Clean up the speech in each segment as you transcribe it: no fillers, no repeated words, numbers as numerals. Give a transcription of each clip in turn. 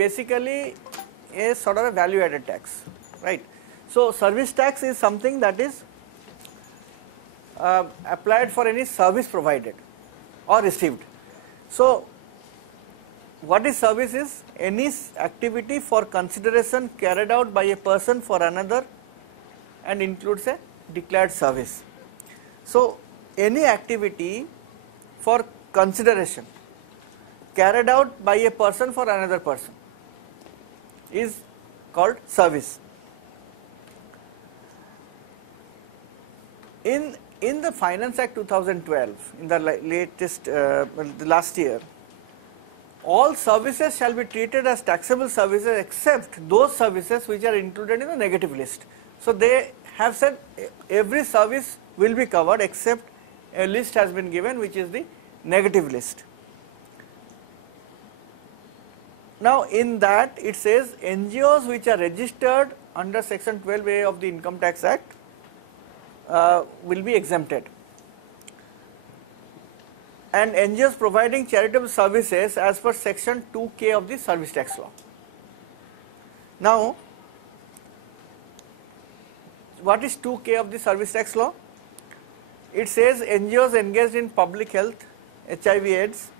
basically a sort of a value added tax, right. So service tax is something that is applied for any service provided or received. So what is service is any activity for consideration carried out by a person for another and includes a declared service. So any activity for consideration carried out by a person for another person is called service. In the Finance Act 2012, in the latest the last year, all services shall be treated as taxable services except those services which are included in the negative list. So they have said every service will be covered except a list has been given which is the negative list. Now in that it says NGOs which are registered under section 12A of the Income Tax Act will be exempted, and NGOs providing charitable services as per section 2K of the Service Tax Law. Now what is 2K of the Service Tax Law? It says NGOs engaged in public health, HIV AIDS,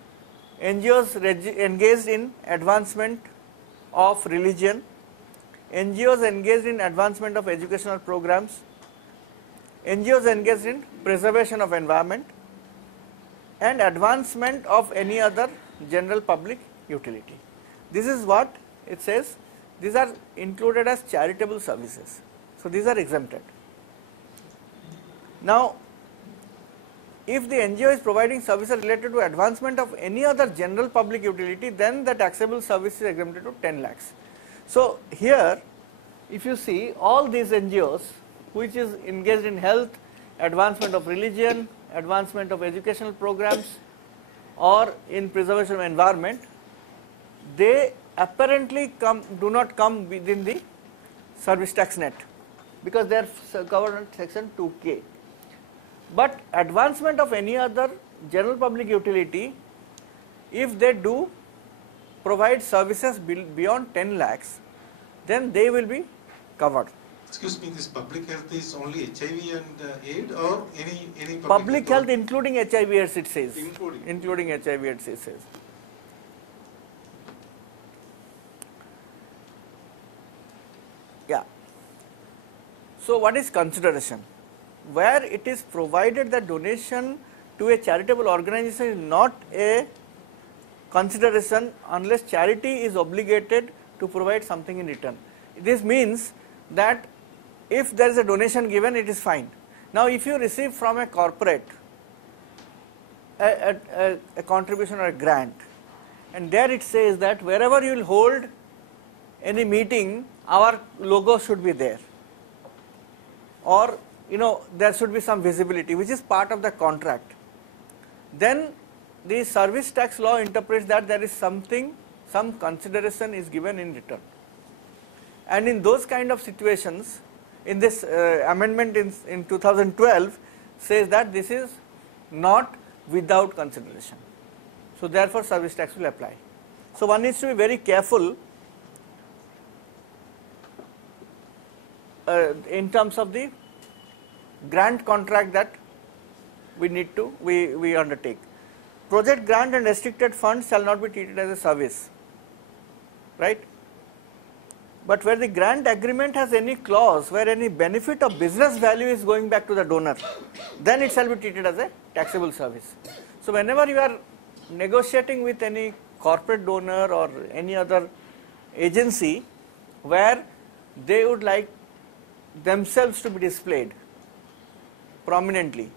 NGOs engaged in advancement of religion, NGOs engaged in advancement of educational programs, NGOs engaged in preservation of environment and advancement of any other general public utility. This is what it says, these are included as charitable services. So these are exempted. Now if the NGO is providing services related to advancement of any other general public utility, then the taxable service is exempted to 10 lakhs. So here if you see all these NGOs which is engaged in health, advancement of religion, advancement of educational programs or in preservation of environment, they apparently do not come within the service tax net because they are covered under section 2K. But advancement of any other general public utility, if they do provide services beyond 10 lakhs, then they will be covered. Excuse me, this public health is only HIV and AIDS or any public health including HIV AIDS it says. Including HIV AIDS it says. Yeah. So what is consideration? Where it is provided that donation to a charitable organization is not a consideration unless charity is obligated to provide something in return. This means that if there is a donation given, it is fine. Now if you receive from a corporate a contribution or a grant, and there it says that wherever you will hold any meeting, our logo should be there, or there should be some visibility which is part of the contract, then the service tax law interprets that there is some consideration is given in return. And in those kind of situations, in this amendment in 2012 says that this is not without consideration. So therefore service tax will apply. So one needs to be very careful in terms of the grant contract that we undertake. Project grant and restricted funds shall not be treated as a service, right? But where the grant agreement has any clause where any benefit of business value is going back to the donor, then it shall be treated as a taxable service. So whenever you are negotiating with any corporate donor or any other agency where they would like themselves to be displayed prominently,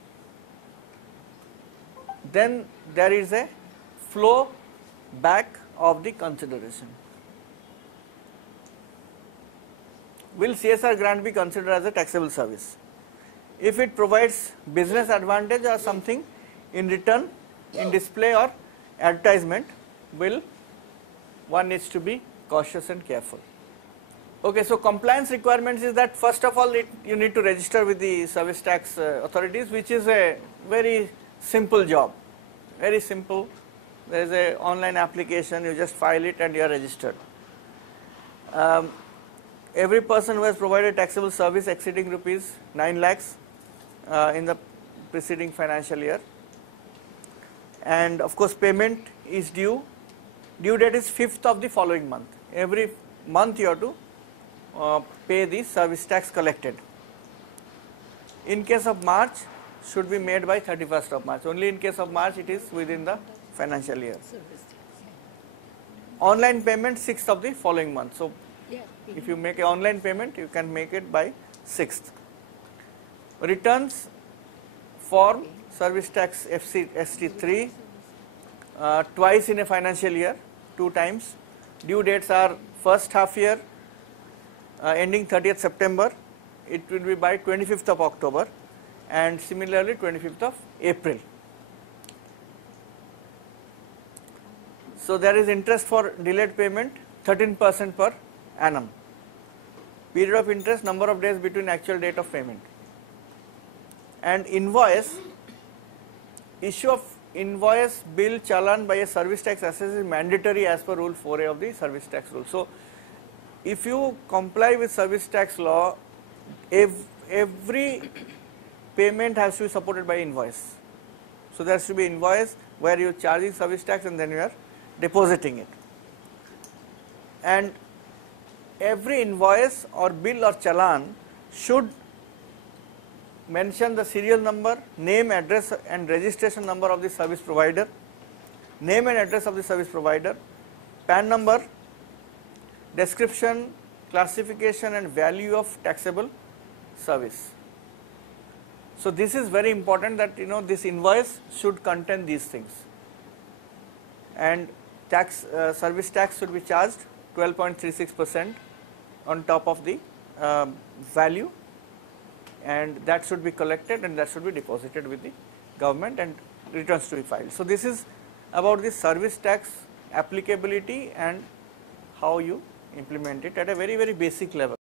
then there is a flow back of the consideration. Will CSR grant be considered as a taxable service? If it provides business advantage or something in return, in display or advertisement, one needs to be cautious and careful. Okay, so compliance requirements is that first of all you need to register with the service tax authorities, which is a very simple job, very simple. There is an online application, you just file it and you are registered. Every person who has provided taxable service exceeding rupees 9 lakhs in the preceding financial year, and of course payment is due date is 5th of the following month. Every month you have to pay the service tax collected. In case of March, should be made by 31st of March. Only in case of March it is within the financial year. Online payment 6th of the following month. So if you make an online payment, you can make it by 6th. Returns form service tax ST3 twice in a financial year, 2 times. Due dates are first half year ending 30th September. It will be by 25th of October, and similarly 25th of April. So there is interest for delayed payment 13% per annum. Period of interest, number of days between actual date of payment. And invoice, issue of invoice, bill, challan by a service tax assessor is mandatory as per rule 4A of the service tax rule. So if you comply with service tax law, every payment has to be supported by invoice. So there has to be invoice where you are charging service tax and then you are depositing it. And every invoice or bill or challan should mention the serial number, name, address and registration number of the service provider, name and address of the service provider, PAN number, description, classification and value of taxable service. So this is very important that this invoice should contain these things, and tax service tax should be charged 12.36% on top of the value, and that should be collected and that should be deposited with the government and returns to be filed. So this is about the service tax applicability and how you implement it at a very, very basic level.